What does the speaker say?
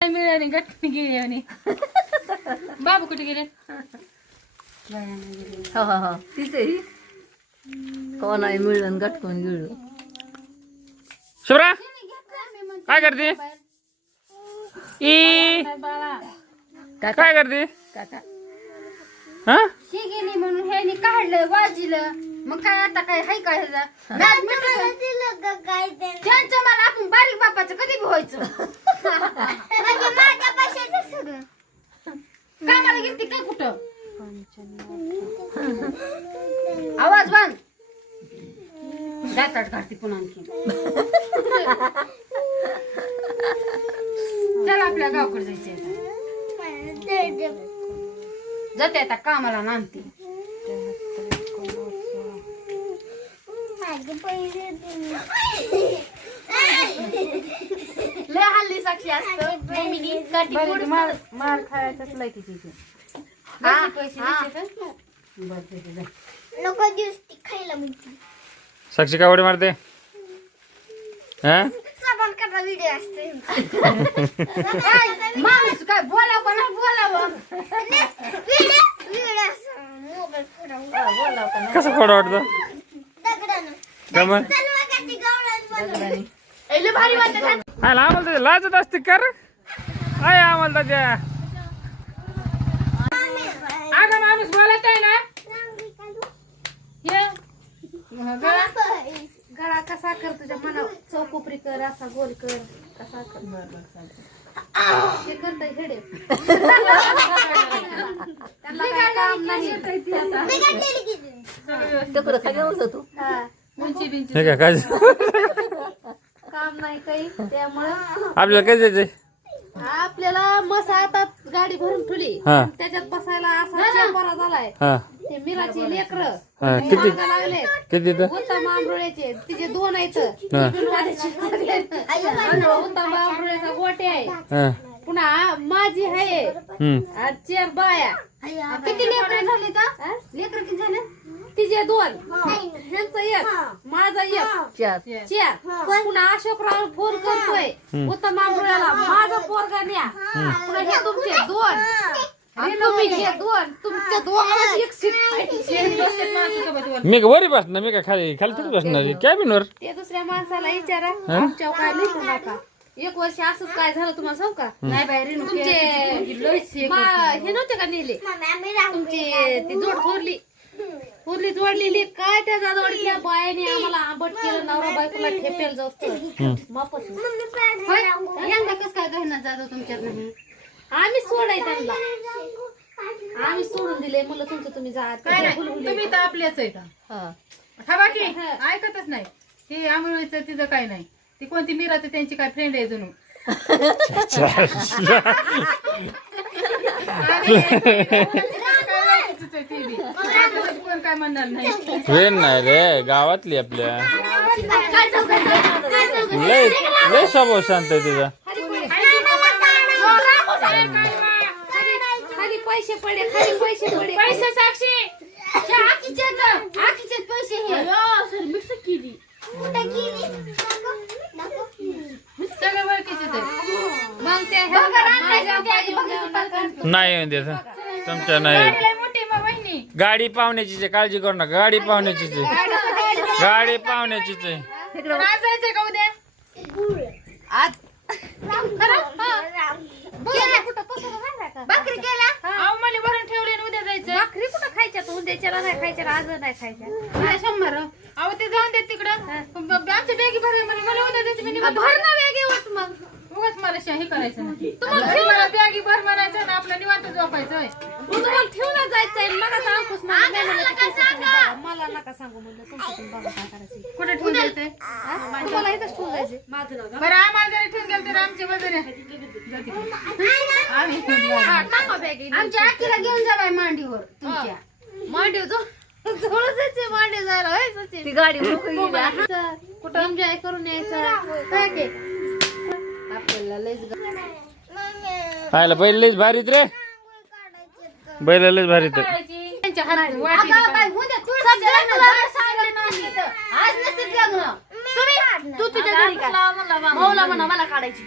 मिळाली गटकन गेली आणि बाबू कुठे गेले? हा हा हा तिचेही कोण आहे मिळून गटकून गिळू. शुभ्रा काय करते? ई काय करते? काका हा शी गेली म्हणून ह्यानी काढलं वाजिलं. मग काय आता काय हाय काय ह्याचा? त्यांचं मला आपण बारीक बापाचं कधी बी व्हायचं. कामाला गेलती काय कुठं? आवाज बंद. दातात काढते पुन्हा आणखी. चल आपल्या गावकडे जायचंय. जाते आता कामाला नांदते. लय हल्ली साक्षी असतं मम्मीनी काठी फोड मार खायचाच लायकीची पैसे नको दिवस ती खायला म्हणते. साक्षी काय उडी मारते? हा साबण करता व्हिडिओ असते. माणूस काय बोलावं का नाही बोलावं? व्हिडिओ मोबाईल फोडावं कसं खोडं वाटतं? दगडानं. का मग चल मग ती गवळण बनव. लय भारी वाटतं. आम्हाला त्याच्या लाजत असते कर आहे आम्हाला त्याच्या. अगं माणूस बोलत आहे ना. गळा कसा कर तुझ्या मना चौकोपरी कर असा गोल कर कसा कर. हे करताय हेडे काम नाही. टकरं खाली होतं तू. उंची बिंची हे काय काय काम नाही काही त्यामुळं आपल्याला काय जायचंय? आपल्याला मस आता गाडी भरून ठेवली. हा त्याच्यात बसायला असा चेंबरा झालाय. हा ते मिराची लेकर हा किती लागले. किती तर उत्तम आंबोळ्याचे तिचे 2 आहेत. हा उत्तम आंबोळ्याचा गोटे आहे. हा पुन्हा माझी आहे. आणि 4 बाया. किती लेकर झाले का? लेकर किती झाले? तिचे 2 ह्यांचं 1 माझा 1 चार 4. पुन्हा अशोकराव फोन करतोय उत्तम आंबोळ्याला माझा पोरगा न्या. पुन्हा हे तुमचे 2 आणि तुम्ही हे 2 तुमच्या दोघांना एक सीट पाहिजे. मी का वरी बसणार? मी का खाली खाली थोडी बसणार कॅबिनवर. ते दुसऱ्या माणसाला विचारा. आमच्या काय लिहू नका. 1 वर्ष असंच काय झालं तुम्हाला सांगू का? नाही बाहेर तुमचे हे नव्हते का नेले तुमची ती जोड थोरली जोडलेली काय त्याचा जोडल्या बायाने आम्हाला आंबट केलं. नवरा बायकोला ठेपेल जाऊ यंदा कस काय गहना जातो तुमच्यात नाही. आम्ही सोडाय त्यांना आम्ही सोडून दिले. म्हणलं तुमचं तुम्ही जा. तुम्ही तर आपल्याच आहे का? हा हा बाकी ऐकतच नाही. हे आंबोळीचं तिचं काय नाही. ती कोणती मीरा तर त्यांची काय फ्रेंड आहे जणू. कोण काय म्हणणार नाही. ट्रेन नाही रे गावातली आपल्या. लय लय स्वभाव शांत आहे तिचा. खाली पैसे पडे खाली पैसे पडे पैसे साक्षी आखीचे पैसे हे मिक्स केली. सगळं ओळखीचेच आहे. मग ते नाही येऊन देत तुमच्या नाही. मोठी मग बहिणी गाडी पाहुण्याचीच आहे, काळजी करू नका. गाडी पाहुण्याचीच आहे. गाडी पाहुण्याचीच आहे. आज जायचंय का उद्या? भाकरी केला अहो मला भरून ठेवले आणि उद्या जायचं. भाकरी कुठं खायच्या तू उद्याच्याला नाही खायच्या आज नाही खायच्या. 100. अहो ते जाऊन देत तिकडं. आमच्या बॅगी भर मला उद्या जायचं. मी भर ना वेगळे मग उगाच मला हे करायचं नाही. तुम्हाला बॅगी भर म्हणायचं ना आपलं निवांत झोपायचं. तुम्हाला ठेवून जायचंय. नका सांगूस मला नका सांगू म्हणलं तुमचं बघा काय करायचं. कुठे ठेवून द्यायचंय? तुम्हाला इथंच ठेवून जायचे माझं नाव बरं आम्हाला जरी ठेवून गेलं तर आमचे वगैरे आम्ही टाका बॅग आमच्या आखीला घेऊन जावाय मांडीवर तुमच्या. मांडीव जवळ जायचे मांडीव जायला होय सचिन. ती गाडी मोकळी कुठं एन्जॉय करून यायचं काय ते आपल्याला लयच पाहिलं बैल लयच भारीत रे. बैल लयच भारीत. त्यांच्या हातात वाटी तू तुझ्या घरी काय? मौला म्हणा मला काढायची.